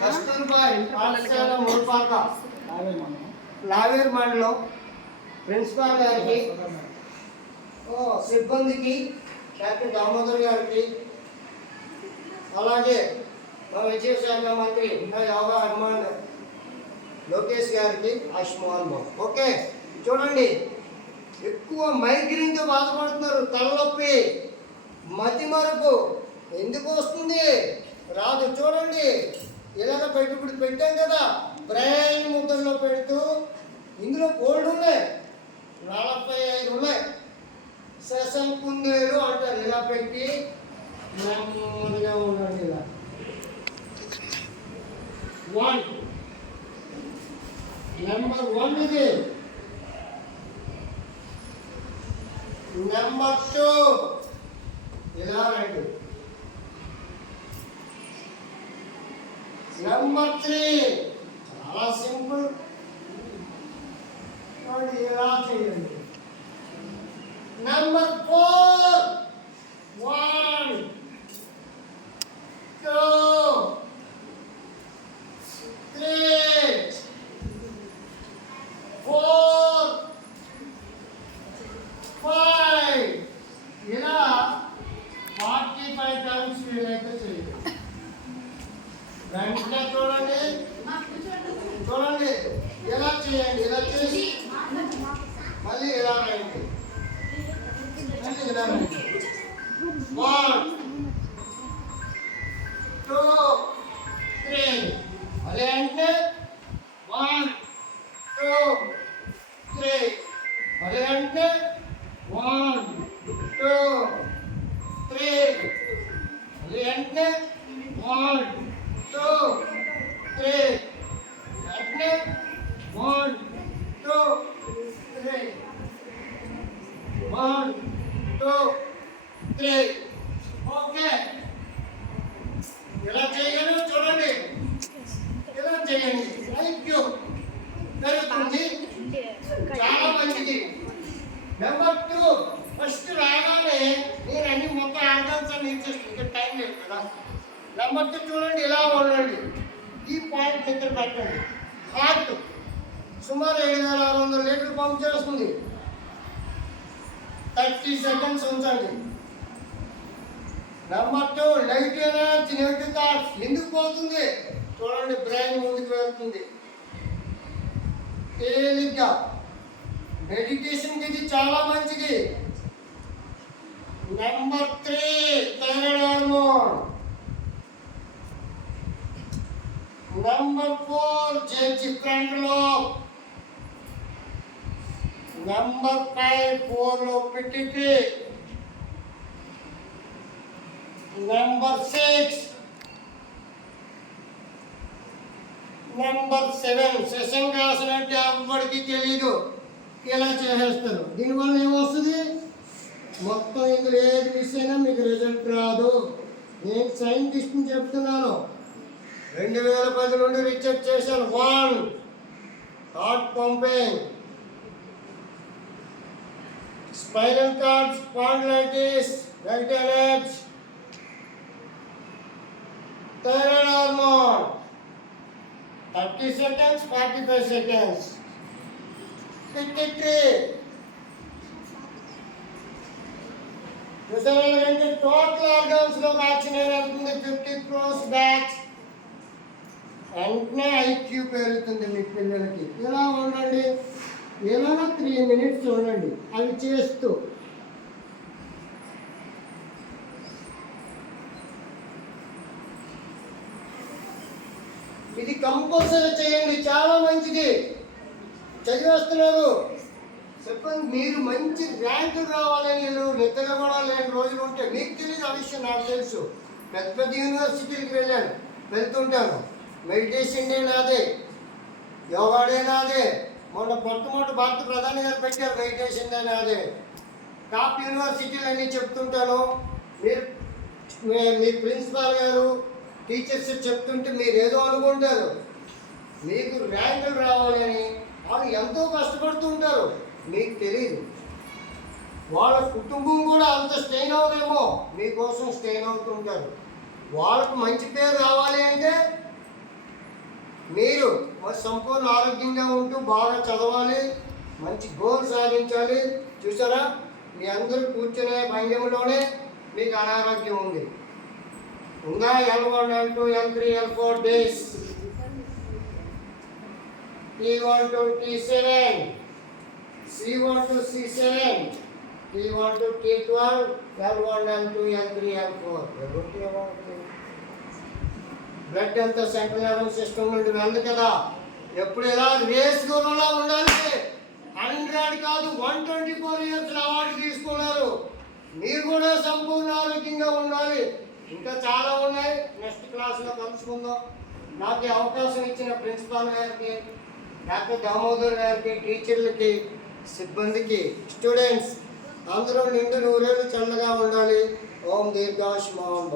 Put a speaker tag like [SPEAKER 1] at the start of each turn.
[SPEAKER 1] కస్తూర్బాయ్ పాఠశాల మురుపాక లావేరు మండలం ప్రిన్సిపాల్ గారికి ఓ, సిబ్బందికి డాక్టర్ దామోదర్ గారికి అలాగే మా విద్యాశాఖ మంత్రి యోగా హనుమాన్ లోకేష్ గారికి ఆయుష్మాన్ భవ్. ఓకే చూడండి ఎక్కువ మైగ్రేన్తో బాధపడుతున్నారు తలనొప్పి. మతి మరుపు ఎందుకు వస్తుంది? రాదు చూడండి. ఇలాగ పెట్టి ఇప్పుడు పెట్టాం కదా. బ్రెయిన్ ముద్రలో పెడుతూ ఇందులో గోల్డ్ ఉన్నాయి. నలభై ఐదు ఉన్నాయి. సెషన్ కుందేలు అంటారు ఇలా పెట్టి నెమ్మదిగా ఉండండి ఇలా. వన్ నెంబర్ వన్ ఇది. నెంబర్ టూ ఇలా రండి. నెంబర్ త్రీ చాలా సింపుల్ వాడు ఇలా చేయండి number four one two three four five ఇలా ఫార్టీ ఫైవ్ టైమ్స్ వీలైతే చేయండి వెంటనే చూడండి చూడండి ఇలా చేయండి ఇలా చేసి మళ్ళీ ఇలా రండి మళ్ళీ ఇలా రండి వన్ టూ త్రీ మళ్ళీ అంటే వన్ టూ త్రీ మళ్ళీ అంటే వన్ టూ త్రీ మళ్ళీ అంటే వన్ టూ త్రీ ఓకే ఇలా చేయగలరు చూడండి. ఇలా చేయండి ఐక్యూ పెరుగుతుంది చాలా మంచిది. నెంబర్ టూ ఫస్ట్ రాగానే నేను అన్ని మొత్తం ఆర్గన్స్ ఇచ్చేస్తాను ఇంకా టైం లేదు కదా. నెంబర్ టూ చూడండి ఇలా ఉండండి. ఈ పాయింట్ దగ్గర పెట్టండి. హార్ట్ సుమారు ఏడు వేల ఆరు వందల లీటర్లు పంప్ చేస్తుంది. థర్టీ సెకండ్స్ ఉంచండి. Number two light energy negative thoughts. ఎందుకు పోతుంది? చూడండి బ్రెయిన్ ముందుకు వెళ్తుంది. తేలిగ్గా. మెడిటేషన్కి ఇది చాలా మంచిది. Number three thyroid hormone. Number four judge ఫ్రంట్లో నెంబర్ ఫైవ్ ఫోర్లో లో number six number seven session రాసినట్టు ఎవ్వడికి తెలీదు. ఇలా చేసేస్తారు? దీనివల్ల ఏమొస్తుంది? మొత్తం ఇందులో ఏది మిస్ అయినా మీకు రిజల్ట్ రాదు. నేను సైంటిస్ట్ని చెప్తున్నాను. రెండు వేల పది నుండి రీసెర్చ్ చేశాను. One thought pumping spiral cord spondylitis వైటలెట్స్ thyroid hormone. Thirty seconds forty five seconds. Fifty three. అంటే టోటల్ ఆర్గన్స్లో వ్యాక్సిన్ అవుతుంది ఫిఫ్టీ క్రోస్ బ్యాక్స్ వెంటనే ఐక్యూ పెరుగుతుంది మీ పిల్లలకి. ఇలా ఉండండి. ఏమైనా త్రీ మినిట్స్ చూడండి. అవి చేస్తూ. ఇది కంపల్సరీ చేయండి. చాలా మంచిది. చదివేస్తున్నారు. చెప్పండి మీరు మంచి ర్యాంకు రావాలని నేను నిద్ర కూడా లేని రోజులు ఉంటే మీకు తెలియదు ఆ విషయం నాకు తెలుసు. పెద్ద పెద్ద యూనివర్సిటీలకు వెళ్ళాను. వెళ్తుంటాను. మెడిటేషన్ డే నాదే. యోగా డే నాదే. మొన్న మొట్టమొదటి భారత ప్రధాని గారు పెట్టారు వెయిటేషన్ అని అదే. టాప్ యూనివర్సిటీలు అన్నీ చెప్తుంటాను. మీరు మీ- ప్రిన్సిపాల్ గారు టీచర్స్ చెప్తుంటే మీరు ఏదో అనుకుంటారు. మీకు ర్యాంకులు రావాలని వాళ్ళు ఎంతో కష్టపడుతుంటారు మీకు తెలియదు వాళ్ళ కుటుంబం కూడా అంత స్టెయిన్ అవ్వదేమో. మీకోసం స్టెయిన్ అవుతుంటారు వాళ్ళకు మంచి పేరు రావాలి అంటే మీరు సంపూర్ణ ఆరోగ్యంగా ఉంటూ బాగా చదవాలి మంచి గోల్ సాధించాలి. చూసారా? మీ అందరూ కూర్చునే భంగిమలోనే మీకు అనారోగ్యం ఉంది. ఉందా L one L two L three L four days T one two T seven C one two C seven T one two T twelve L one L two L three L four blood అంతా central nervous system నుండి వెళ్ళదు కదా. ఎప్పుడు ఇలా race దూరంలో ఉండాలి. Hundred కాదు one twenty four years award తీసుకున్నారు. మీరు కూడా సంపూర్ణ ఆరోగ్యంగా ఉండాలి. ఇంకా చాలా ఉన్నాయి. నెక్స్ట్ క్లాస్లో కలుసుకుందాం. నాకు అవకాశం ఇచ్చిన ప్రిన్సిపాల్ గారికి డాక్టర్ దామోదర్ గారికి టీచర్లకి సిబ్బందికి స్టూడెంట్స్ అందరూ నిండు నూరేళ్ళు చల్లగా ఉండాలి. ఓం దీర్ఘాష్ మోహన్